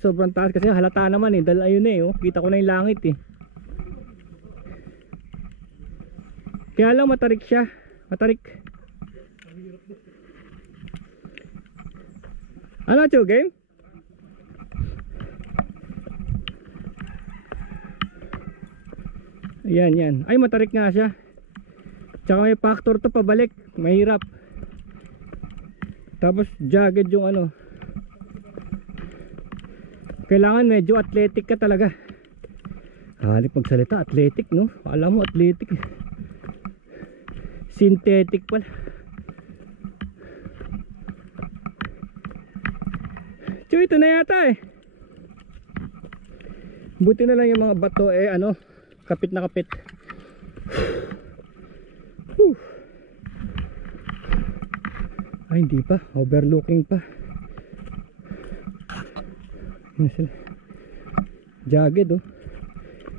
sobrang taas kasi halata naman eh. Dahil ayun eh, oh. Kita ko na yung langit eh. Kaya lang matarik siya. Matarik. Ano Chu, game? Ayan, yan. Ay, matarik nga siya. Tsaka may factor to pabalik. Mahirap. Tapos jagged yung ano. Kailangan medyo athletic ka talaga. Halip magsalita, athletic no? Alam mo athletic. Synthetic pala. Chu, ito na yata eh. Buti na lang yung mga bato eh ano, kapit na kapit. Ay hindi pa, overlooking pa. Ano sila? Jagged oh.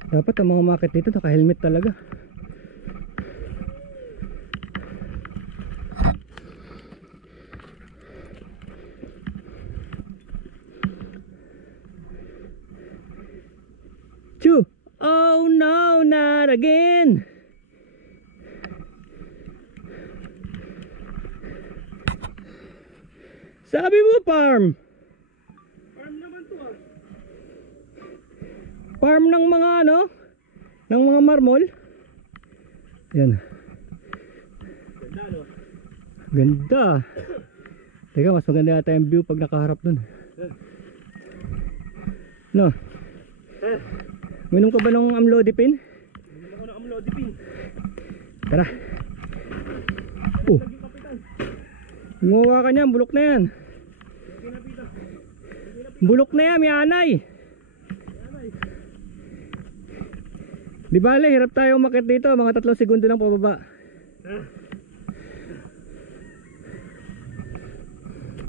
Dapat ang mga market dito naka helmet talaga. Chu! Oh no, not again! Sabi mo farm! Farm naman to ah. Farm ng mga ano? Ng mga marmol? Yan. Ganda no? Ganda. Teka, mas maganda yata yung view pag nakaharap dun. No? Minom ka ba ng amlodipine? Minom ako ng amlodipine. Tara. Oh. Gumawa ka niyan, bulok na yan. Bulok na yan, may anay. Di bale, hirap tayo umakyat dito. Mga 3 segundo lang pababa.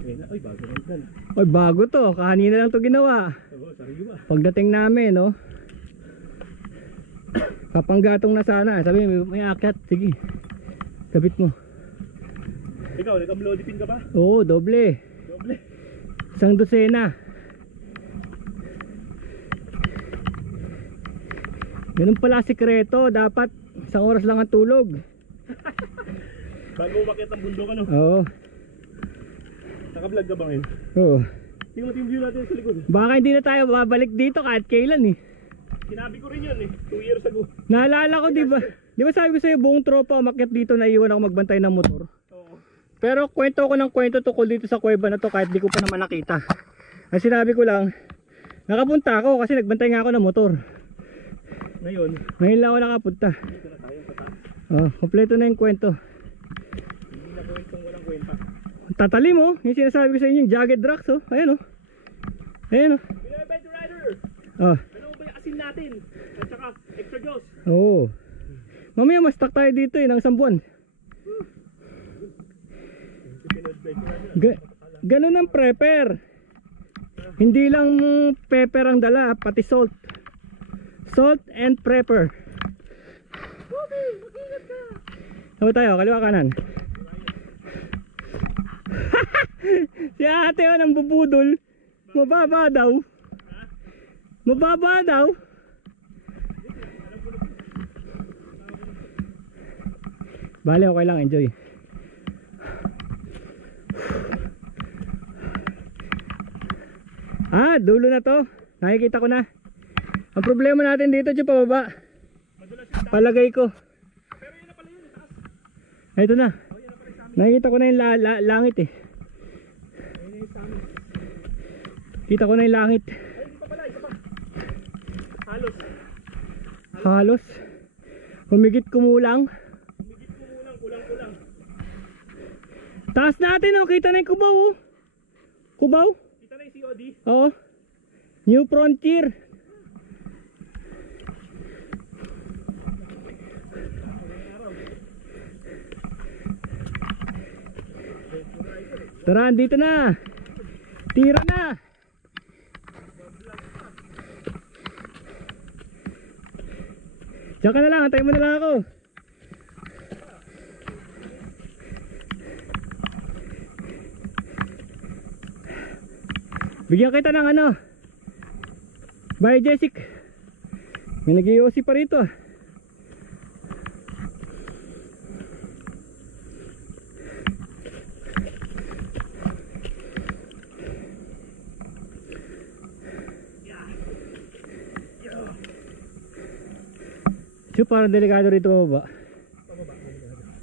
Ay, bago na ito. Oy, bago to. Kahanina lang to ginawa. Pagdating namin, no? Papanggatong na sana. Sabi, may akyat. Sige. Kabit mo. Ikaw, nag-amlodipin ka ba? Oo, doble. Doble. Isang dosena. Ganun pala sikreto. Dapat isang oras lang ang tulog. Bago umakyat ang bundok ano? Oo. Naka-vlog ka ba ngayon? Oo. Tingnan mo yung view natin sa likod. Baka hindi na tayo babalik dito kahit kailan eh. Sinabi ko rin yun eh, 2 years ago. Naalala ko, di ba? Di ba sabi ko sa'yo, buong tropa umakyat dito, naiwan ako magbantay ng motor. Oo. Pero kwento ko ng kwento tukol dito sa kuweba na to kahit di ko pa naman nakita. Ang sinabi ko lang, nakapunta ako kasi nagbantay nga ako ng motor. Ngayon, Ngayon lang ako nakapunta. dito na tayo sa taas. Oh, kompleto na yung kwento. Hindi na kwentong walang kwenta. Tatalim oh, yung sinasabi ko sa inyo, yung jagged rocks oh. Ayan oh. Ayan oh. Binoy rider! Oh. Ano ba yung asin natin? At saka extra juice. Oo. Mamaya mas stuck tayo dito eh, ng isang buwan. Ganun ang prepper. Hindi lang pepper ang dala, pati salt. Salt and prepper. Saan ba tayo? Kaliwa kanan. Si ate o nang bubudol. Mababa daw. Mababa daw. Bale, okay lang, enjoy. Ah, dulo na to. Nakikita ko na. Ang problema natin dito dyan pababa. Palagay ko. Pero yun na pala yun, taas. Ito na. Nakikita ko na yung langit eh. Ayun na yung sa amin. Kita ko na yung langit. Ay, hindi pa pala, isa pa. Halos. Halos. Humigit kumulang. Humigit kumulang, kulang-kulang. Taas natin oh. Kita na yung kubaw oh. Kubaw? Kita na yung COD. Oo. New Frontier. Tara, dito na. Tira na. Diyan ka na lang, antayin mo na lang ako. Bigyan kita ng ano, Bye Jessic. May nag-iossi pa rito. So parang delikado rito baba.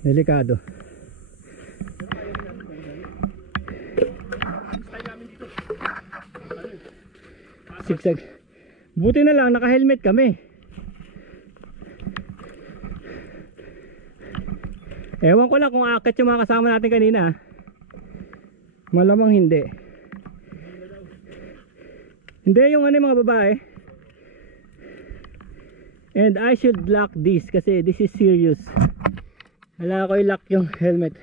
Delikado. Sigsag. Buti na lang naka-helmet kami. Ewan ko lang kung akit yung mga kasama natin kanina. Malamang hindi. Hindi yung ano yung mga babae. And I should lock this kasi this is serious. Wala ko i-lock yung helmet.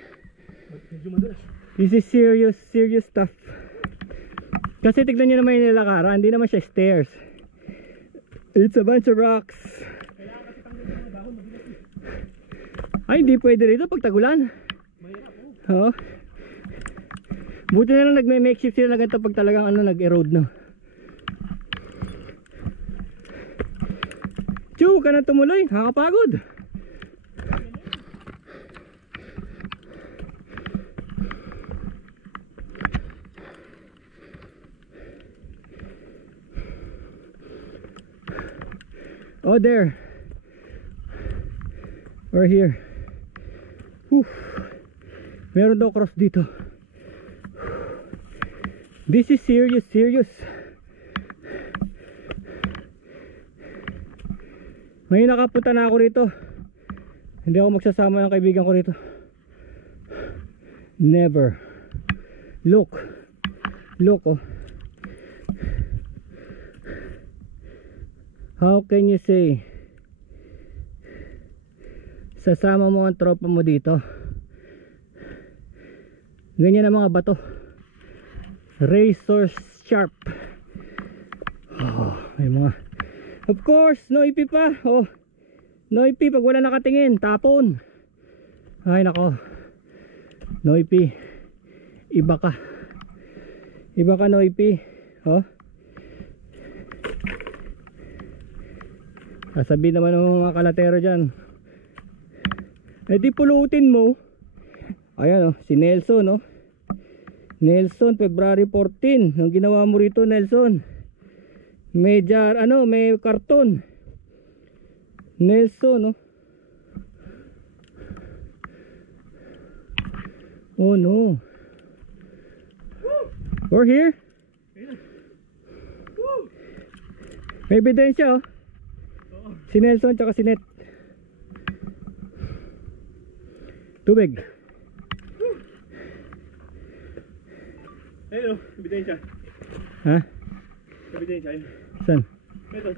This is serious stuff. Kasi tignan nyo naman yung nilakaran, hindi naman siya stairs. It's a bunch of rocks. Ay, hindi pwede rito pag tagulan. Oo. Buti na lang nagme-makeshift sila na ganito pag talagang ano, nag-erode na. Chu, ka na tumuloy, nakakapagod. Oh, there. We're here. Whew. Meron daw cross dito. This is serious. Ngayon nakapunta na ako rito. Hindi ako magsasama ng kaibigan ko rito. Never. Look oh. How can you say sasama mo ang tropa mo dito? Ganyan ang mga bato, razor sharp. Oh, may mga, of course, noipi pa. Oh, noipi pag wala nakatingin, tapon. Ay nako, noipi, iba ka noipi. Oh, sasabihin naman ng mga kalatero dyan, eh di pulutin mo. Ayan oh, si Nelson oh. Nelson, February 14. Ang ginawa mo rito, Nelson? May jar, ano, may karton. Nelson oh. Oh no. We're here. May ebidensya oh. Si Nelson tsaka si Net. Tubig. Ayun, ebidensya. Ha? Ebidensya yun. Saan? Ito.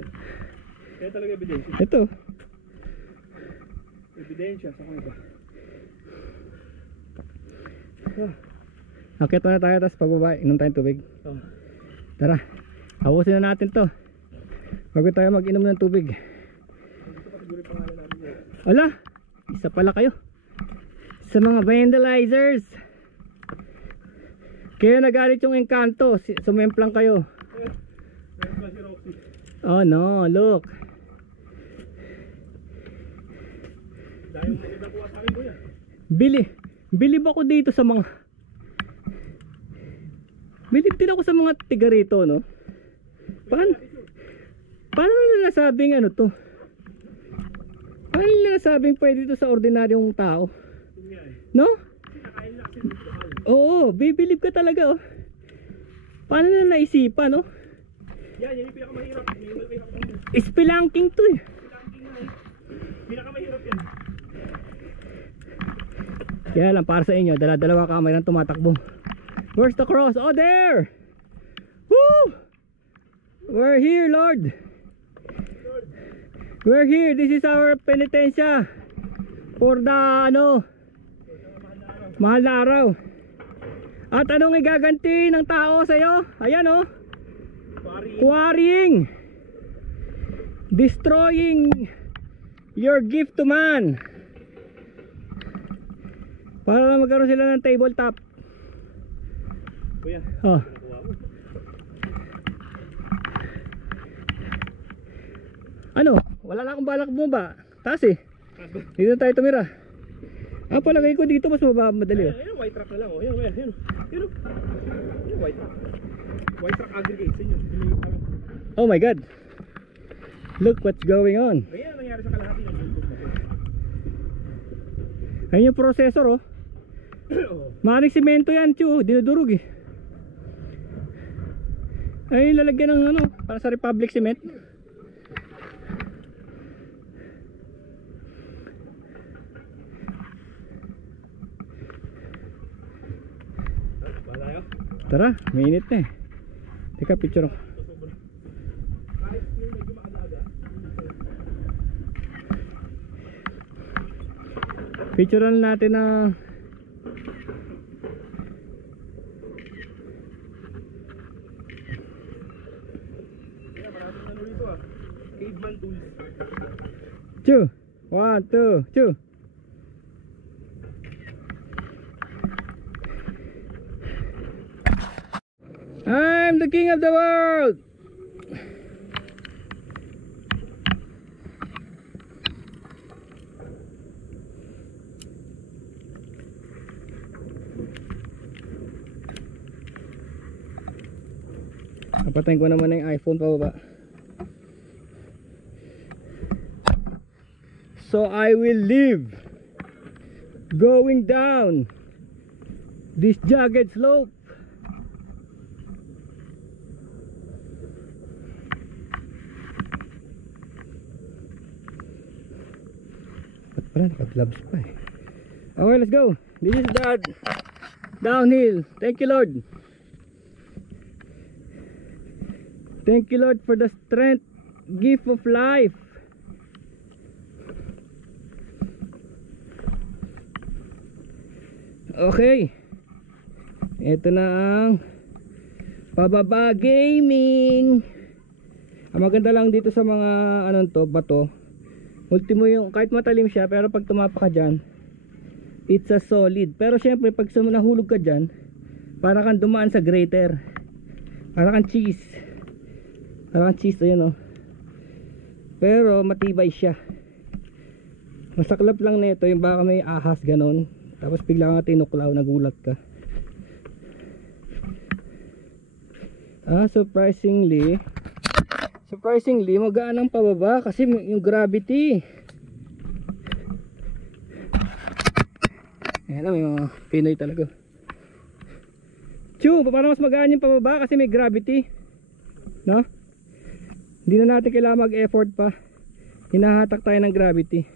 Kaya talaga ebidensya. Ito. Ebidensya sa kanila. Akit na tayo, tapos pagbaba, inom tayong tubig. Oh. Tara, hawasin na natin to bago tayo mag-inom ng tubig. Dito pa siguro yung pangalan namin yun. Ala, isa pala kayo sa mga vandalizers. Kaya nagalit yung Encanto, sumemplang kayo. Meron pa si Roxy. Oh no, look. Dahil yung maganda kuha sa akin ko yan. Bilib ako dito sa mga, bilib din ako sa mga tiga rito, no? Paano nila nasabing ano to? Paano nila nasabing pwede ito sa ordinaryong tao? Yun nga eh. No? Kinakain lang kasi dito mahal. Oo, bibilib ka talaga oh. Paano nila naisipan, no? Yan yung pinakamahirap. Yung mahirap ang Spelunking to eh. pinakamaking na eh. Pinakamahirap yan. Kaya lang para sa inyo, dala-dalawa kamay lang tumatakbo. Where's the cross? Oh, there! Woo! We're here, Lord. We're here. This is our penitensya for the ano, mahal na araw. At anong igaganti ng tao sa iyo? Ayan oh. Quarrying. Destroying your gift to man. Para magkaroon sila ng tabletop. Kuya, Oh. nakuha mo. Ano? Wala na akong balak bumaba. Taas eh. Dito na tayo tumira. Ang palagay ko dito mas madali. Ayun, white truck na lang. Oh. Ayun. Ayun, white truck. White truck aggregates yun. Oh my god. Look what's going on. Ganyan ang nangyari sa kalahati ng YouTube mo. Ayun yung processor oh. Maring simento yan, Chu. Dinudurog eh. Ayun lalagyan ng ano, para sa Republic Cement. Tara, mainit na eh. Teka, picture ako. Picturean natin na Caveman tools. Chu. 1, 2, chu. I'm the king of the world. Napatayin ko naman na yung iPhone pababa. So I will live going down this jagged slope. Ba't pala naka-gloves pa eh. Okay, let's go. This is that downhill. Thank you, Lord. Thank you, Lord, for the strength, gift of life. Okay. Ito na ang pababa gaming. Ang maganda lang dito sa mga anong to, bato. Ultimo yung kahit matalim siya, pero pag tumapa ka dyan, it's a solid. Pero syempre pag nahulog ka dyan, para kang dumaan sa grater. Para kang cheese. Para kang cheese, ayan oh. Pero matibay siya. Masaklap lang nito yung baka may ahas ganon. Tapos bigla nga tinuklaw, nagulat ka. Surprisingly magaan ang pababa kasi yung gravity. Ayan, may mga Pinoy talaga. Chu, paano mas magaan yung pababa kasi may gravity, no? Hindi na natin kailangan mag-effort pa. Hinahatak tayo ng gravity.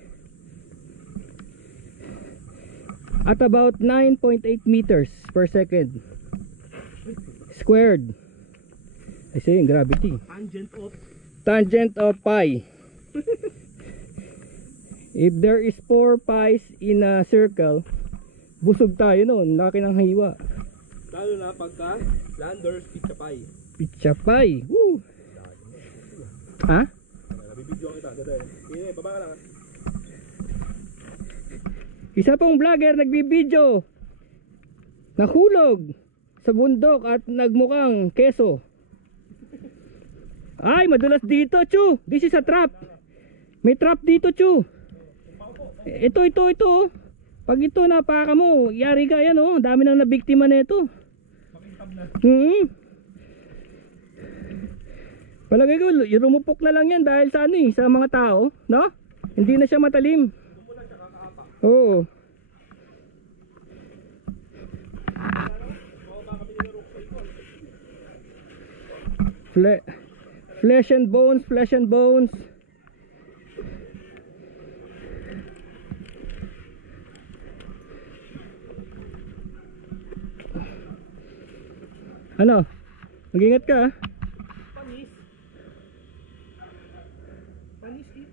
At about 9.8 meters per second squared. I say yung gravity. Tangent of pi. If there is 4 pi's in a circle, busog tayo noon. Laki ng hiwa. Lalo na pagka landers pizza pie. Pizza pie. Woo. Ha? Nabibidyo kita. Sige, baba ka lang. Isa pong vlogger nagbibideo, nahulog sa bundok at nagmukhang keso. Ay, madulas dito, Chu. This is a trap. May trap dito, Chu. Ito. Pag ito napaka mo, yari ka yan oh. Dami nang nabiktima nito. Palagay ko, rumupok na lang yan dahil sa ano sa mga tao, no? Hindi na siya matalim. Oo. Flesh and bones, flesh and bones. Ano? Mag-ingat ka. Panis eh.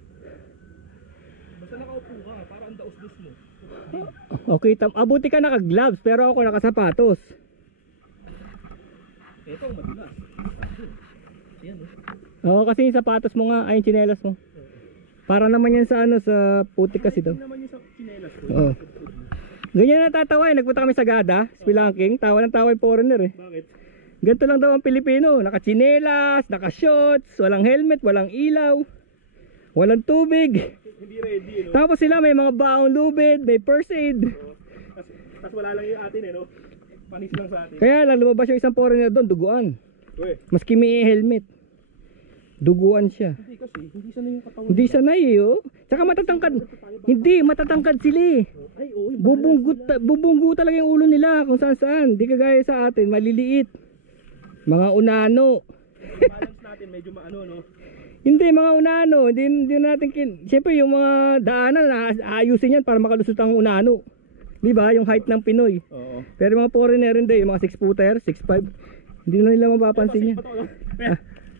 Basta nakaupo ka, para ang daos-dos mo. Okay, abuti ka naka-gloves pero ako nakasapatos. Ito ang madulas. Ayan oh. Oo, kasi yung sapatos mo nga, ay yung tsinelas mo. Para naman yan sa ano, sa putik kasi daw. Hindi naman yung sa chinelas ko. Oo. Ganyan natatawa eh, nagpunta kami sa Gada, spelunking, tawa ng tawa yung foreigner eh. Bakit? Ganito lang daw ang Pilipino, naka-tsinelas, naka-shorts, walang helmet, walang ilaw. Walang tubig. Hindi ready, no? Tapos sila may mga baong lubid, may first aid. Tapos wala lang yung atin, no? Panis lang sa atin. Kaya lang lumabas yung isang foreigner doon, duguan. Uy. Maski may helmet. Duguan siya. Hindi kasi, hindi sanay yung katawan. Hindi sanay oh. Tsaka matatangkad. Hindi, matatangkad sila eh. Ay, oo. Bubunggo talaga yung ulo nila kung saan saan. Hindi kagaya sa atin, maliliit. Mga unano. Balance natin, medyo maano, no? Hindi, mga unano. Hindi natin siyempre yung mga daanan, ayusin yan para makalusot ang unano. Di ba? Yung height ng Pinoy. Oo. Pero mga foreigner hindi, yung mga 6 footer, 6'5", hindi na nila mapapansin yan.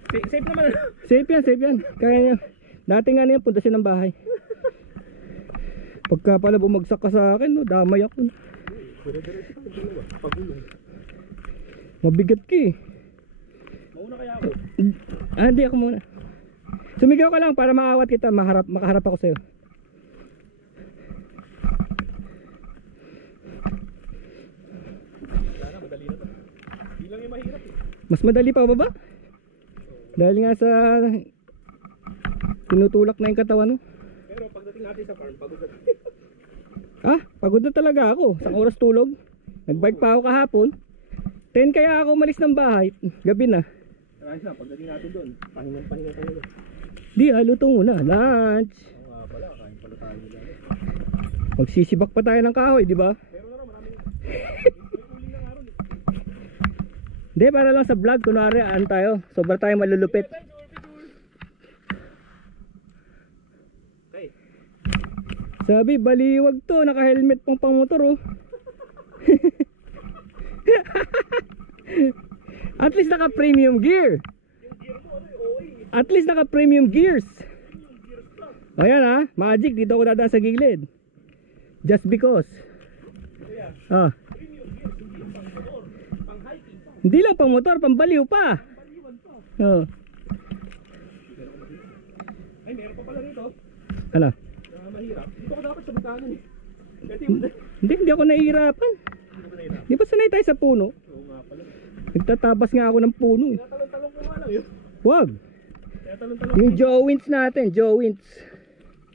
Safe naman. Safe yan. Kaya nyo. Dati nga na yan, pundasyon ng bahay. Pagka pala bumagsak ka sa akin, no, damay ako. Dire-diretso ka, dalawa. Pagulong. Mabigat ka eh. Mauna kaya ako. Hindi ako muna. Sumigaw ka lang para maawat kita, makaharap ako sa'yo. Wala na, madali na to. Hindi lang yung mahirap eh. Mas madali pa baba? Dahil nga sa tinutulak na yung katawan, no? Pero pagdating natin sa farm, pagod na. Pagod na talaga ako. Isang oras tulog. Nagbike pa ako kahapon. 10 kaya ako umalis ng bahay. Gabi na. Ayos na, pagdating natin doon, pahingan tayo. Di, luto muna. Lunch. Oo nga pala, kain pala tayo nila. Magsisibak pa tayo ng kahoy, di ba? Pero na maraming may uling na nga ron eh. Hindi, para lang sa vlog. Kunwari, tayo. Sobra tayo malulupit. Okay. Sabi, baliwag to. Naka-helmet pang motor, oh. At least naka-premium gear. At least naka-premium gears. Ayan ha, magic. Dito ako dadaan sa gilid. Just because. Hindi lang pang motor, pang baliw pa. Ay, meron pa pala rito. Ano? Mahirap. Dito ko dapat sa butanan eh. Hindi ako nahihirapan. Di ba sanay tayo sa puno? Oo nga pala. Nagtatabas nga ako ng puno eh. Tinatalon-talon ko nga lang yun. Wag. Tinatalon-talon Yung jowins natin, jowins.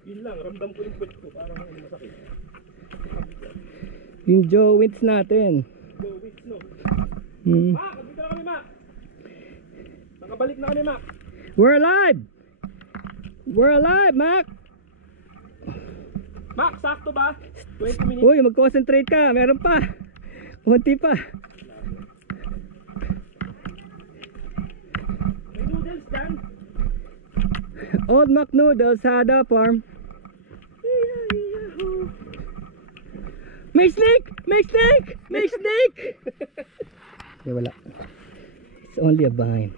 Yun lang, ramdam ko yung puwet ko. Parang masakit. Yung jowins natin. Go, wait, no. Hmm. Mac, nandito na kami, Mac. Nakabalik na kami, Mac. We're alive! We're alive, Mac! Mac, sakto ba? 20 minutes. Uy, mag-concentrate ka. Meron pa. Kunti pa. May noodles dyan. Old Mac Noodles had a farm. May snake! May snake! May snake! Okay, wala. It's only a vine.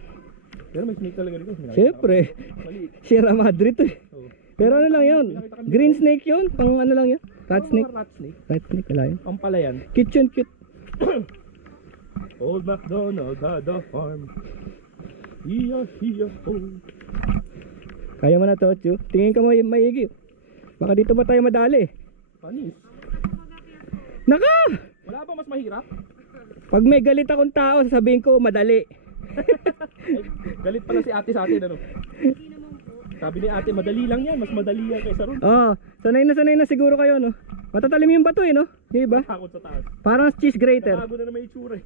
Pero may snake talaga dito. Siyempre. Maliit. Sierra Madre to eh. Oo. Pero ano lang yun? Green snake yun? Pang ano lang yun? Rat snake? Rat snake. Rat snake, wala yun. Pampala yan. Cute yun, cute. Old MacDonald had a farm. Hiya, hiya, ho. Kaya mo na to, Chu. Tingin ka mo maigi. Baka dito pa tayo madali. Panis. Naka! Wala ba mas mahirap? Pag may galit akong tao, sasabihin ko madali. Ay, galit pala si ate sa atin, ano? Sabi ni ate, madali lang yan. Mas madali yan kaysa ron. Sanay na siguro kayo, no? Matatalim yung bato eh, no? Yung iba? Takot sa taas. Parang cheese grater. Natago na naman yung itsura eh.